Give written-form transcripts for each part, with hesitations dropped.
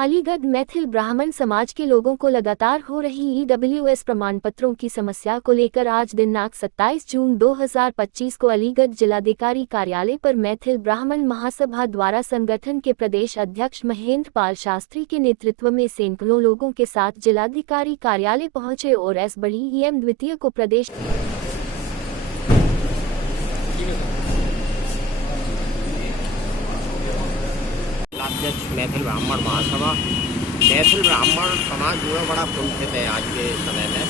अलीगढ़ मैथिल ब्राह्मण समाज के लोगों को लगातार हो रही ईडब्ल्यूएस प्रमाण पत्रों की समस्या को लेकर आज दिनांक 27 जून 2025 को अलीगढ़ जिलाधिकारी कार्यालय पर मैथिल ब्राह्मण महासभा द्वारा संगठन के प्रदेश अध्यक्ष महेंद्र पाल शास्त्री के नेतृत्व में सैकड़ों लोगों के साथ जिलाधिकारी कार्यालय पहुंचे और एस बड़ी ईएम द्वितीय को प्रदेश अध्यक्ष मैथिल ब्राह्मण महासभा। मैथिल ब्राह्मण समाज जो है बड़ा कुंठित है आज के समय में,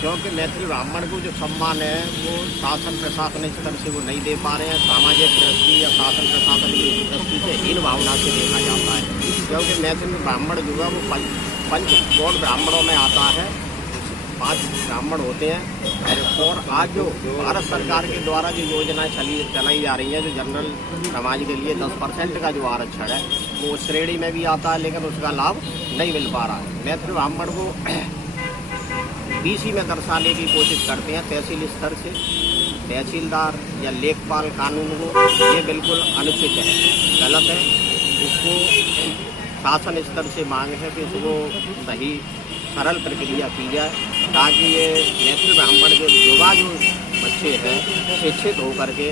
क्योंकि मैथिल ब्राह्मण को जो सम्मान है वो शासन प्रशासन स्तर से वो नहीं दे पा रहे हैं। सामाजिक दृष्टि या शासन प्रशासन की दृष्टि से हीन भावना से देखा जाता है, क्योंकि मैथिल ब्राह्मण जो है वो पंचकोण ब्राह्मणों में आता है। 5 ब्राह्मण होते हैं और आज जो भारत सरकार के द्वारा जो योजनाएं चलाई जा रही हैं, जो जनरल समाज के लिए 10% का जो आरक्षण है वो उस श्रेणी में भी आता है, लेकिन उसका लाभ नहीं मिल पा रहा है। मैथिल ब्राह्मण को बीसी में दर्शाने की कोशिश करते हैं तहसील स्तर से। तहसीलदार या लेखपाल कानून को ये बिल्कुल अनुचित है, गलत है। इसको शासन स्तर से मांग है कि इसको सही सरल प्रक्रिया की जाए, ताकि ये मैथिल ब्राह्मण के युवा जो बच्चे हैं शिक्षित होकर के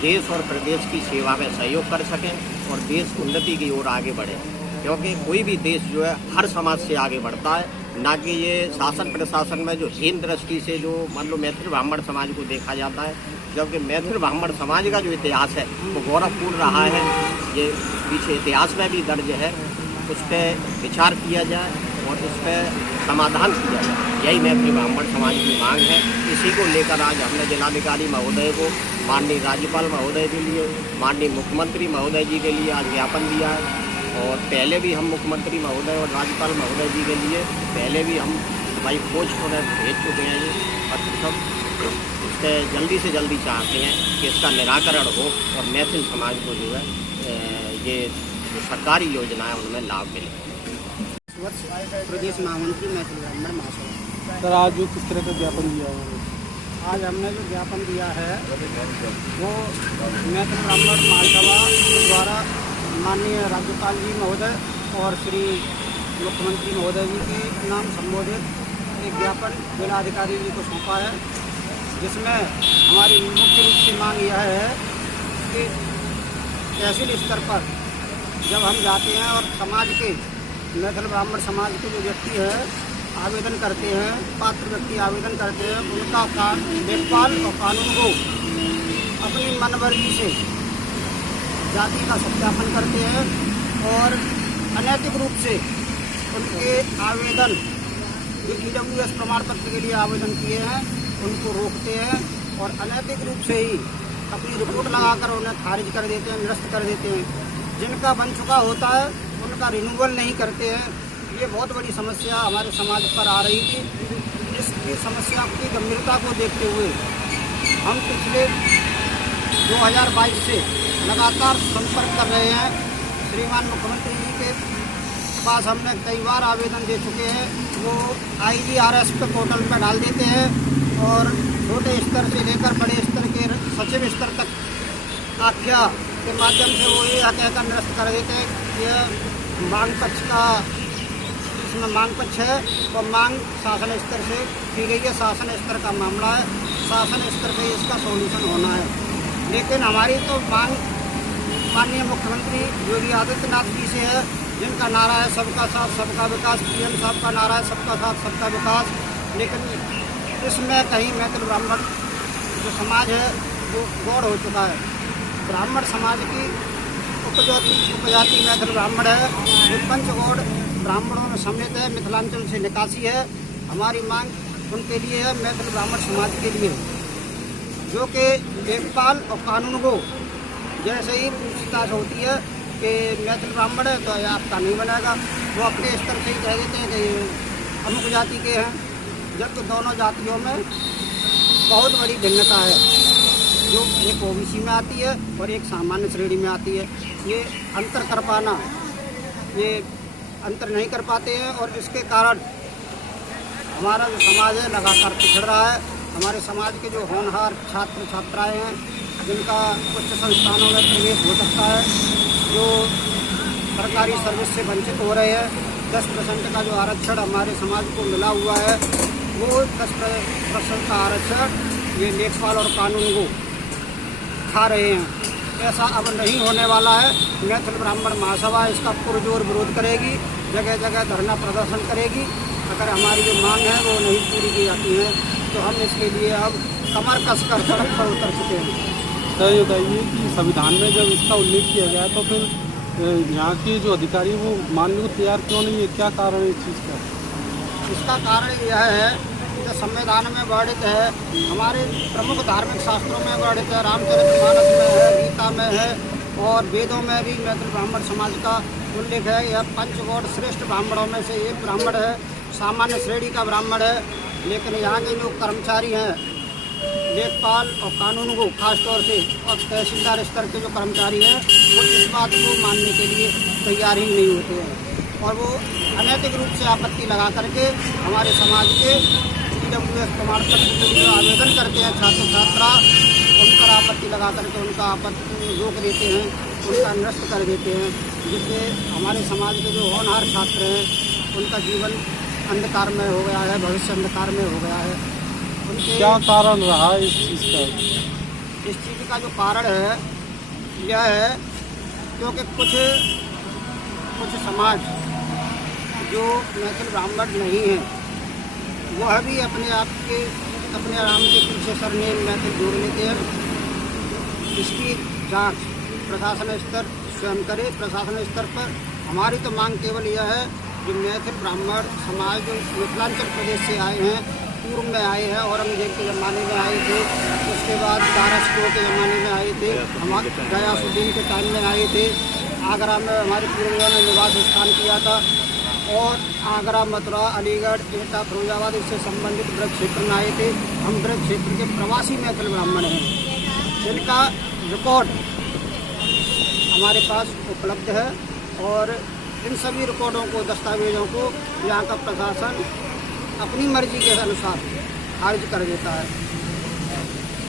देश और प्रदेश की सेवा में सहयोग कर सकें और देश उन्नति की ओर आगे बढ़े। क्योंकि कोई भी देश जो है हर समाज से आगे बढ़ता है, ना कि ये शासन प्रशासन में जो हीन दृष्टि से जो मान लो मैथिल ब्राह्मण समाज को देखा जाता है। जबकि मैथिल ब्राह्मण समाज का जो इतिहास है वो गौरवपूर्ण रहा है, ये पीछे इतिहास में भी दर्ज है। उस पर विचार किया जाए और इस पर समाधान किया जाए, यही मैथिल ब्राह्मण समाज की मांग है। इसी को लेकर आज हमने जिलाधिकारी महोदय को, माननीय राज्यपाल महोदय के लिए, माननीय मुख्यमंत्री महोदय जी के लिए आज ज्ञापन दिया है। और पहले भी हम मुख्यमंत्री महोदय और राज्यपाल महोदय जी के लिए पहले भी हम भाई पोस्ट भेज चुके हैं और सब इससे जल्दी से जल्दी चाहते हैं कि इसका निराकरण हो और मैथिल समाज को जो है ये जो सरकारी योजना है उनमें लाभ मिले। प्रदेश महामंत्री मैथिल ब्राह्मण महासभा। सर आज जो किस तरह का ज्ञापन दिया है? आज हमने जो ज्ञापन दिया है वो मैथिल ब्राह्मण महासभा द्वारा माननीय राज्यपाल जी महोदय और श्री मुख्यमंत्री महोदय जी के नाम संबोधित एक ज्ञापन जिलाधिकारी जी को सौंपा है, जिसमें हमारी मुख्य रूप से मांग यह है कि तहसील स्तर पर जब हम जाते हैं और समाज के मैथिल ब्राह्मण समाज के जो व्यक्ति है आवेदन करते हैं, पात्र व्यक्ति आवेदन करते हैं, उनका लेखपाल और कानून को अपनी मनमर्जी से जाति का सत्यापन करते हैं और अनैतिक रूप से उनके आवेदन जो ईडब्ल्यूएस प्रमाण पत्र के लिए आवेदन किए हैं उनको रोकते हैं और अनैतिक रूप से ही अपनी रिपोर्ट लगाकर उन्हें खारिज कर देते हैं, निरस्त कर देते हैं। जिनका बन चुका होता है उनका रिन्यूअल नहीं करते हैं। ये बहुत बड़ी समस्या हमारे समाज पर आ रही थी। इसकी समस्या की गंभीरता को देखते हुए हम पिछले 2022 से लगातार संपर्क कर रहे हैं। श्रीमान मुख्यमंत्री जी के पास हमने कई बार आवेदन दे चुके हैं। वो IGRS पे पोर्टल पर डाल देते हैं और छोटे स्तर से लेकर बड़े स्तर के सचिव स्तर तक आख्या के माध्यम से वो ये कहकर निरस्त कर देते हैं कि यह मांग पक्ष का, इसमें मांग पक्ष है और मांग शासन स्तर से की गई है। शासन स्तर का मामला है, शासन स्तर पे इसका सॉल्यूशन होना है। लेकिन हमारी तो मांग माननीय मुख्यमंत्री योगी आदित्यनाथ जी से है, जिनका नारा है सबका साथ सबका विकास। PM साहब का नारा है सबका साथ सबका विकास। लेकिन इसमें कहीं मैथिल ब्राह्मण जो समाज है वो गौड़ हो चुका है। ब्राह्मण समाज की उपजाति मैथिल ब्राह्मण है, जो पंचगौड़ ब्राह्मणों में सम्मिलित है, मिथिलांचल से निकासी है। हमारी मांग उनके लिए है, मैथिल ब्राह्मण समाज के लिए, जो कि लेखपाल और कानून को जैसे ही पूछताछ होती है कि मैथिल ब्राह्मण है तो आपका नहीं बनेगा, वो अपने स्तर से ही कह देते हैं कि अमुक जाति के हैं, जबकि दोनों जातियों में बहुत बड़ी भिन्नता है, जो एक OBC में आती है और एक सामान्य श्रेणी में आती है। ये अंतर कर पाना, ये अंतर नहीं कर पाते हैं और इसके कारण हमारा जो समाज है लगातार पिछड़ रहा है। हमारे समाज के जो होनहार छात्र छात्राएं हैं, जिनका उच्च संस्थानों में प्रवेश हो सकता है, जो सरकारी सर्विस से वंचित हो रहे हैं, 10% का जो आरक्षण हमारे समाज को मिला हुआ है, वो 10% का आरक्षण ये लेखपाल और कानून को खा रहे हैं। ऐसा अब नहीं होने वाला है। मैथिल ब्राह्मण महासभा इसका पुरजोर विरोध करेगी, जगह जगह धरना प्रदर्शन करेगी। अगर हमारी जो मांग है वो नहीं पूरी की जाती है तो हम इसके लिए अब कमर कसकर सड़क पर उतर चुके हैं। तो ये बताइए कि संविधान में जब इसका उल्लेख किया गया तो फिर यहाँ के जो अधिकारी वो मानने को तैयार क्यों नहीं है, क्या कारण है इस चीज़ का? इसका कारण यह है कि संविधान में वर्णित है, हमारे प्रमुख धार्मिक शास्त्रों में वर्णित है, रामचरितमानस में है, गीता में है और वेदों में भी मैथिल ब्राह्मण समाज का उल्लेख है। यह पंचगौड़ श्रेष्ठ ब्राह्मणों में से एक ब्राह्मण है, सामान्य श्रेणी का ब्राह्मण है। लेकिन यहाँ के जो कर्मचारी हैं, लेखपाल और कानून को खासतौर से और तहसीलदार स्तर के जो कर्मचारी हैं, वो इस बात को मानने के लिए तैयार ही नहीं होते हैं और वो अनैतिक रूप से आपत्ति लगा करके हमारे समाज के EWS प्रमाण पत्र के लिए आवेदन करते हैं छात्र छात्रा, उन पर आपत्ति लगा करके उनका आपत्ति रोक देते हैं, उनका निरस्त कर देते हैं, जिससे हमारे समाज के जो होनहार छात्र हैं उनका जीवन अंधकार में हो गया है, भविष्य अंधकार में हो गया है। उनके क्या कारण रहा इस चीज़ का? इस चीज़ का जो कारण है यह है क्योंकि कुछ समाज जो मैथिल ब्राह्मण नहीं है वह भी अपने आराम के पीछे सरनेम मैथिल जोड़ लेते हैं। इसकी जांच प्रशासन स्तर स्वयं करे। प्रशासन स्तर पर हमारी तो मांग केवल यह है जो मैथिल ब्राह्मण समाज जो मिथिलांचल प्रदेश से आए हैं, पूर्व में आए हैं, औरंगजेब के ज़माने में आए थे, उसके बाद दाराषकोह के ज़माने में आए थे, हमारे गयासुद्दीन के टाइम में आए थे, आगरा में हमारे पूर्वजों ने निवास स्थान किया था और आगरा, मथुरा, अलीगढ़, एटा, फिरोजाबाद इससे संबंधित ब्रज क्षेत्र में आए थे। हम ब्रज क्षेत्र के प्रवासी मैथिल ब्राह्मण हैं, जिनका रिकॉर्ड हमारे पास उपलब्ध है और इन सभी रिकॉर्डों को, दस्तावेजों को यहाँ का प्रशासन अपनी मर्जी के अनुसार खारिज कर देता है।